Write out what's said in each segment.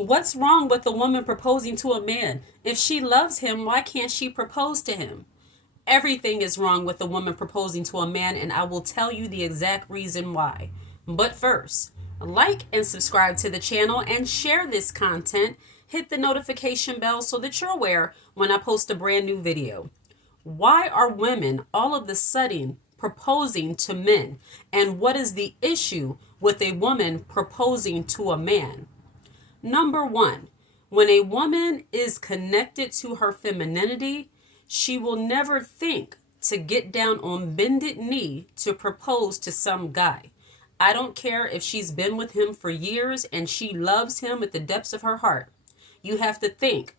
What's wrong with a woman proposing to a man? If she loves him, why can't she propose to him? Everything is wrong with a woman proposing to a man, and I will tell you the exact reason why. But first, like and subscribe to the channel and share this content. Hit the notification bell so that you're aware when I post a brand new video. Why are women all of the sudden proposing to men? And what is the issue with a woman proposing to a man? Number one, when a woman is connected to her femininity, she will never think to get down on bended knee to propose to some guy. I don't care if she's been with him for years and she loves him at the depths of her heart. You have to think,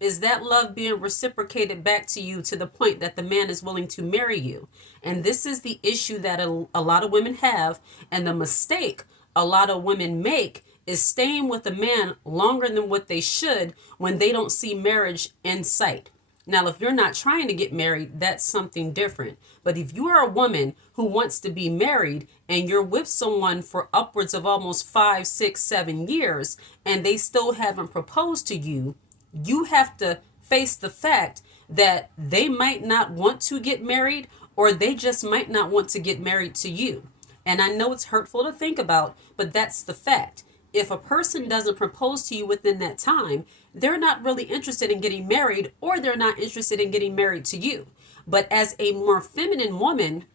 is that love being reciprocated back to you to the point that the man is willing to marry you? And this is the issue that a lot of women have, and the mistake a lot of women make is staying with a man longer than what they should when they don't see marriage in sight. Now, if you're not trying to get married, that's something different. But if you are a woman who wants to be married and you're with someone for upwards of almost 5, 6, 7 years and they still haven't proposed to you, you have to face the fact that they might not want to get married, or they just might not want to get married to you. And I know it's hurtful to think about, but that's the fact. If a person doesn't propose to you within that time, they're not really interested in getting married, or they're not interested in getting married to you. But as a more feminine woman,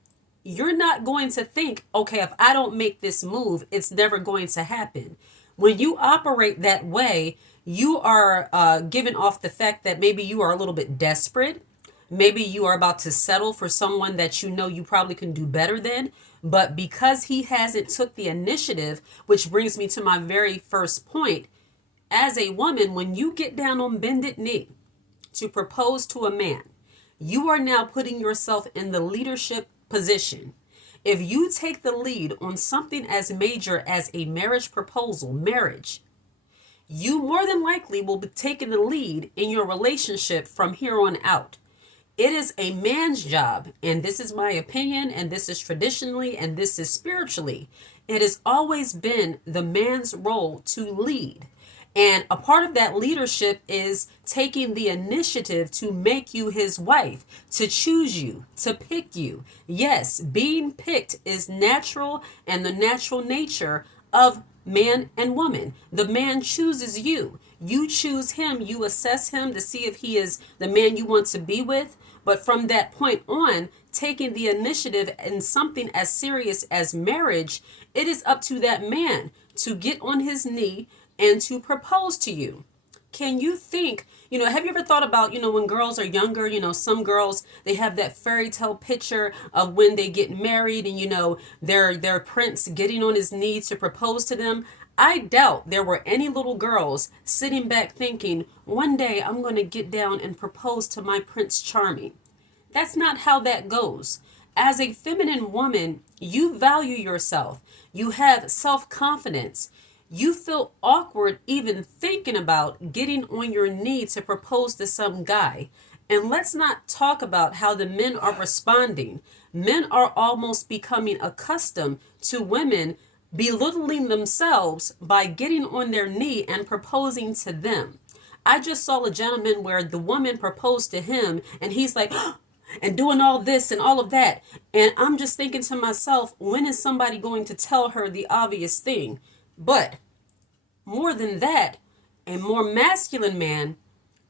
you're not going to think, okay, if I don't make this move, it's never going to happen. When you operate that way, you are giving off the fact that maybe you are a little bit desperate. Maybe you are about to settle for someone that you know you probably can do better than. But because he hasn't took the initiative, which brings me to my very first point, as a woman, when you get down on bended knee to propose to a man, you are now putting yourself in the leadership position. If you take the lead on something as major as a marriage proposal, marriage, you more than likely will be taking the lead in your relationship from here on out. It is a man's job, and this is my opinion, and this is traditionally, and this is spiritually. It has always been the man's role to lead. And a part of that leadership is taking the initiative to make you his wife, to choose you, to pick you. Yes, being picked is natural and the natural nature of man and woman. The man chooses you. You choose him. You assess him to see if he is the man you want to be with. But from that point on, taking the initiative in something as serious as marriage, it is up to that man to get on his knee and to propose to you. Can you think, have you ever thought about, when girls are younger, some girls, they have that fairy tale picture of when they get married and, their prince getting on his knee to propose to them. I doubt there were any little girls sitting back thinking, one day I'm going to get down and propose to my Prince Charming. That's not how that goes. As a feminine woman, you value yourself. You have self-confidence. You feel awkward even thinking about getting on your knee to propose to some guy. And let's not talk about how the men are responding. Men are almost becoming accustomed to women belittling themselves by getting on their knee and proposing to them. I just saw a gentleman where the woman proposed to him and he's like, and doing all this and all of that. And I'm just thinking to myself, when is somebody going to tell her the obvious thing? But more than that, a more masculine man,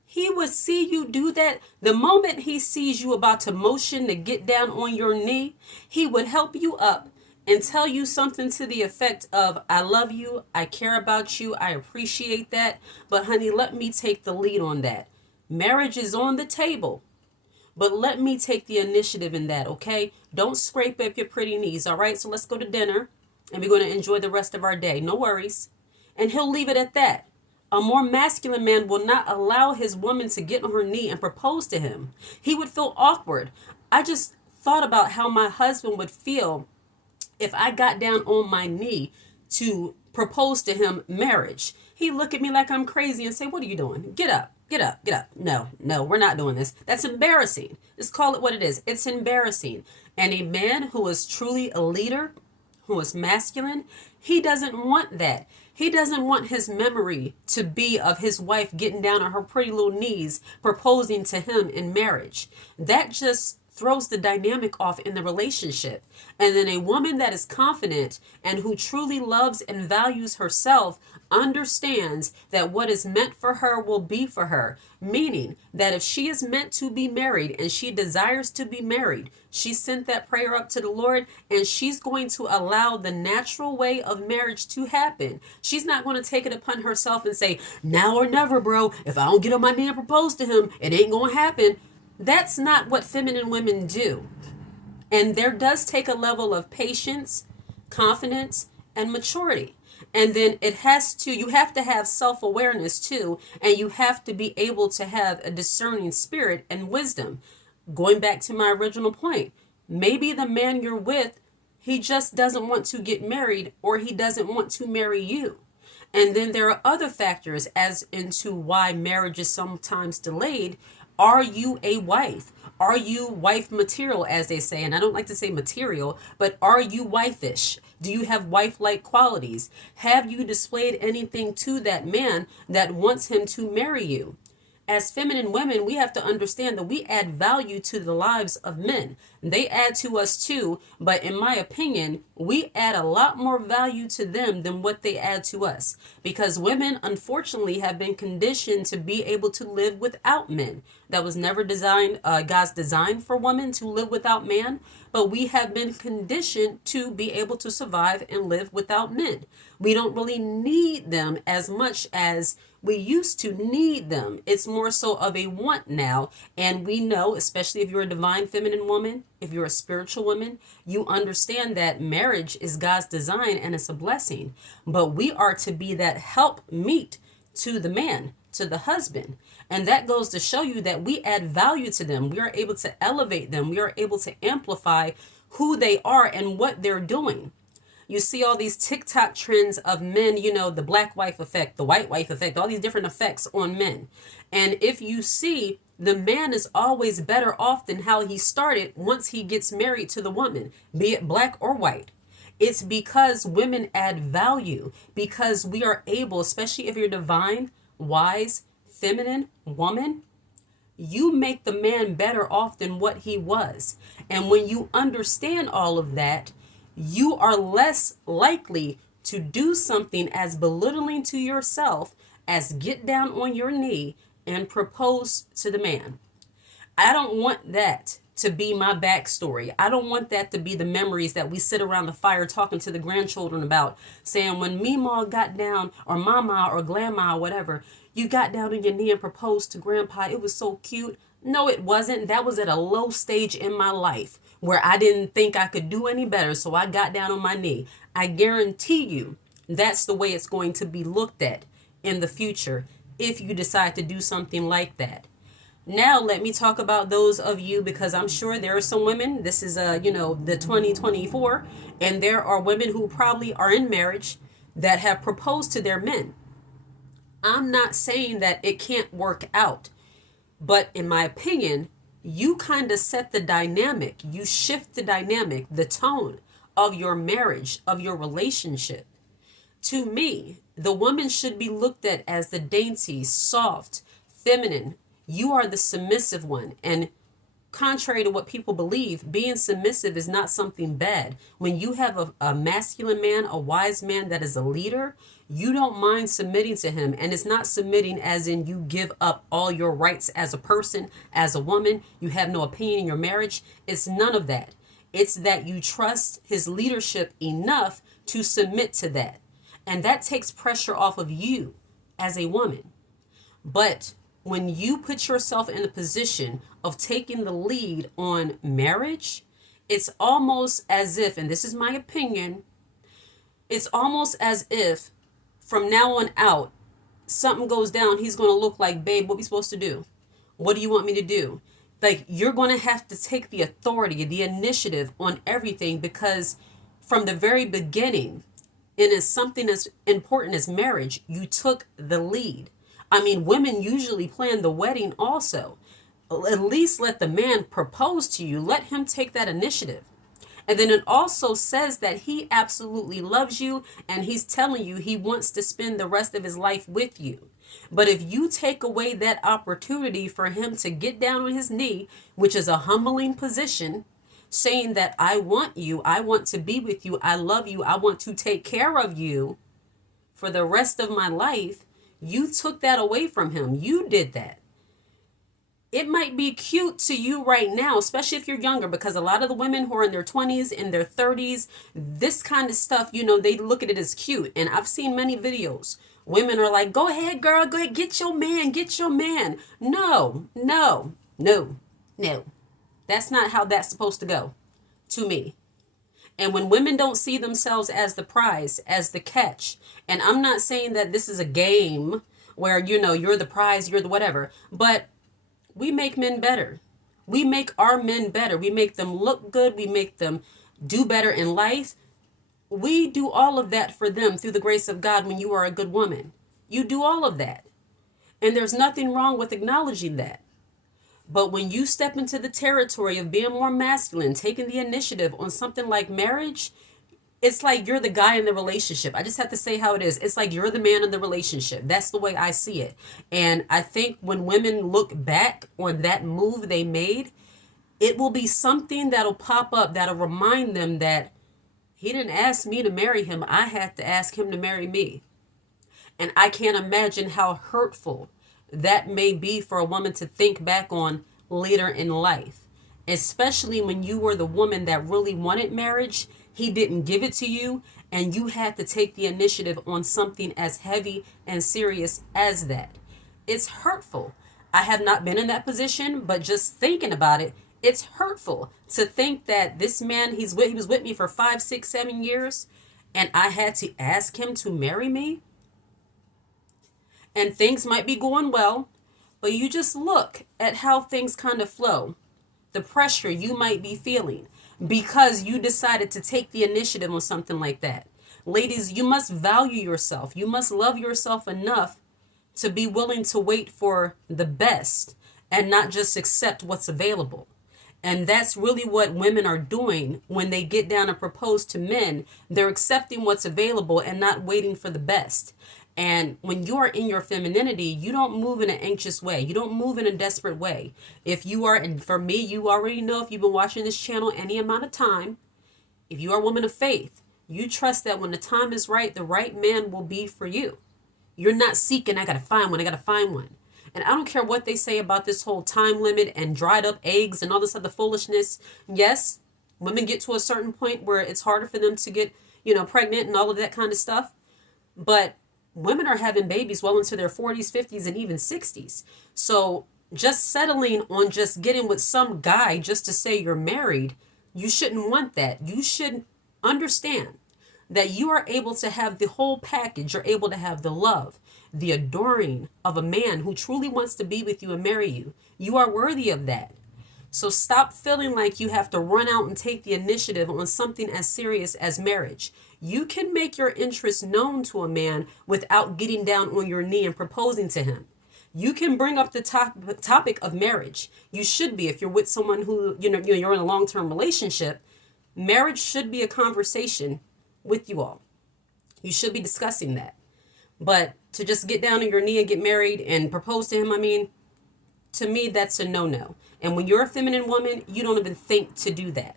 he would see you do that. The moment he sees you about to motion to get down on your knee, he would help you up and tell you something to the effect of, I love you, I care about you, I appreciate that, but honey, let me take the lead on that. Marriage is on the table, but let me take the initiative in that, okay? Don't scrape up your pretty knees, all right? So let's go to dinner, and we're going to enjoy the rest of our day. No worries. And he'll leave it at that. A more masculine man will not allow his woman to get on her knee and propose to him. He would feel awkward. I just thought about how my husband would feel if I got down on my knee to propose to him marriage. He'd look at me like I'm crazy and say, what are you doing? Get up, get up, get up. No, we're not doing this. That's embarrassing. Just call it what it is. It's embarrassing. And a man who is truly a leader, who is masculine, he doesn't want that. He doesn't want his memory to be of his wife getting down on her pretty little knees proposing to him in marriage. That just throws the dynamic off in the relationship. And then a woman that is confident and who truly loves and values herself understands that what is meant for her will be for her. Meaning that if she is meant to be married and she desires to be married, she sent that prayer up to the Lord and she's going to allow the natural way of marriage to happen. She's not going to take it upon herself and say, now or never, bro. If I don't get on my knee and propose to him, it ain't going to happen. That's not what feminine women do. And there does take a level of patience, confidence, and maturity. And then you have to have self-awareness too, and you have to be able to have a discerning spirit and wisdom. Going back to my original point, maybe the man you're with, he just doesn't want to get married, or he doesn't want to marry you. And then there are other factors as into why marriage is sometimes delayed. Are you a wife? Are you wife material, as they say? And I don't like to say material, but are you wife-ish? Do you have wife-like qualities? Have you displayed anything to that man that wants him to marry you? As feminine women, we have to understand that we add value to the lives of men. They add to us too, but in my opinion, we add a lot more value to them than what they add to us. Because women, unfortunately, have been conditioned to be able to live without men. That was never God's design for women to live without man, but we have been conditioned to be able to survive and live without men. We don't really need them as much as we used to need them. It's more so of a want now. And we know, especially if you're a divine feminine woman, if you're a spiritual woman, you understand that marriage is God's design and it's a blessing. But we are to be that help meet to the man, to the husband. And that goes to show you that we add value to them. We are able to elevate them. We are able to amplify who they are and what they're doing. You see all these TikTok trends of men, the black wife effect, the white wife effect, all these different effects on men. And if you see, the man is always better off than how he started once he gets married to the woman, be it black or white. It's because women add value, because we are able, especially if you're divine, wise, feminine woman, you make the man better off than what he was. And when you understand all of that, you are less likely to do something as belittling to yourself as get down on your knee and propose to the man. I don't want that to be my backstory. I don't want that to be the memories that we sit around the fire talking to the grandchildren about, saying when Meemaw got down, or Mama or Grandma or whatever, you got down on your knee and proposed to Grandpa. It was so cute. No, it wasn't. That was at a low stage in my life where I didn't think I could do any better, so I got down on my knee. I guarantee you that's the way it's going to be looked at in the future if you decide to do something like that. Now, let me talk about those of you, because I'm sure there are some women, this is, the 2024, and there are women who probably are in marriage that have proposed to their men. I'm not saying that it can't work out, but in my opinion, you kind of set the dynamic, you shift the dynamic, the tone of your marriage, of your relationship. To me, the woman should be looked at as the dainty, soft, feminine. You are the submissive one. And contrary to what people believe, being submissive is not something bad. When you have a masculine man, a wise man that is a leader, you don't mind submitting to him. And it's not submitting as in you give up all your rights as a person, as a woman. You have no opinion in your marriage. It's none of that. It's that you trust his leadership enough to submit to that. And that takes pressure off of you as a woman. But when you put yourself in a position of taking the lead on marriage, it's almost as if, and this is my opinion, it's almost as if from now on out, something goes down, he's going to look like, babe, what are we supposed to do? What do you want me to do? Like, you're going to have to take the authority, the initiative on everything, because from the very beginning, and it's something as important as marriage, you took the lead. I mean, women usually plan the wedding also. At least let the man propose to you. Let him take that initiative. And then it also says that he absolutely loves you and he's telling you he wants to spend the rest of his life with you. But if you take away that opportunity for him to get down on his knee, which is a humbling position, saying that I want you, I want to be with you, I love you, I want to take care of you for the rest of my life, you took that away from him. You did that. It might be cute to you right now, especially if you're younger, because a lot of the women who are in their 20s, in their 30s, this kind of stuff, they look at it as cute. And I've seen many videos. Women are like, go ahead, girl, go ahead, get your man, get your man. No, no, no, no. That's not how that's supposed to go, to me. And when women don't see themselves as the prize, as the catch, and I'm not saying that this is a game where, you're the prize, you're the whatever, but we make men better. We make our men better. We make them look good. We make them do better in life. We do all of that for them through the grace of God when you are a good woman. You do all of that. And there's nothing wrong with acknowledging that. But when you step into the territory of being more masculine, taking the initiative on something like marriage, it's like you're the guy in the relationship. I just have to say how it is. It's like you're the man in the relationship. That's the way I see it. And I think when women look back on that move they made, it will be something that'll pop up that'll remind them that he didn't ask me to marry him. I had to ask him to marry me. And I can't imagine how hurtful that may be for a woman to think back on later in life, especially when you were the woman that really wanted marriage. He didn't give it to you, and you had to take the initiative on something as heavy and serious as that. It's hurtful. I have not been in that position, but just thinking about it, it's hurtful to think that this man, he was with me for 5, 6, 7 years, and I had to ask him to marry me. And things might be going well, but you just look at how things kind of flow. The pressure you might be feeling because you decided to take the initiative on something like that. Ladies, you must value yourself. You must love yourself enough to be willing to wait for the best and not just accept what's available. And that's really what women are doing when they get down and propose to men. They're accepting what's available and not waiting for the best. And when you are in your femininity, you don't move in an anxious way. You don't move in a desperate way. If you are, and for me, you already know if you've been watching this channel any amount of time, if you are a woman of faith, you trust that when the time is right, the right man will be for you. You're not seeking, I got to find one. And I don't care what they say about this whole time limit and dried up eggs and all this other foolishness. Yes, women get to a certain point where it's harder for them to get, pregnant and all of that kind of stuff. But women are having babies well into their 40s, 50s, and even 60s. So just settling on just getting with some guy just to say you're married, you shouldn't want that. You should understand that you are able to have the whole package. You're able to have the love, the adoring of a man who truly wants to be with you and marry you. You are worthy of that. So stop feeling like you have to run out and take the initiative on something as serious as marriage. You can make your interest known to a man without getting down on your knee and proposing to him. You can bring up the topic of marriage. You should be. If you're with someone who, you're in a long-term relationship, marriage should be a conversation with you all. You should be discussing that. But to just get down on your knee and get married and propose to him, to me, that's a no-no. And when you're a feminine woman, you don't even think to do that.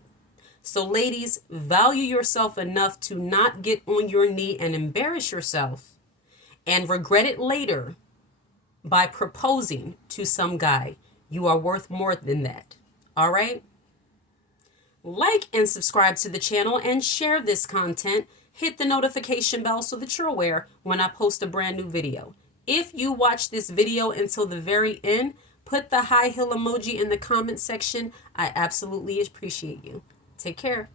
So ladies, value yourself enough to not get on your knee and embarrass yourself and regret it later by proposing to some guy. You are worth more than that. All right? Like and subscribe to the channel and share this content. Hit the notification bell so that you're aware when I post a brand new video. If you watch this video until the very end, put the high heel emoji in the comment section. I absolutely appreciate you. Take care.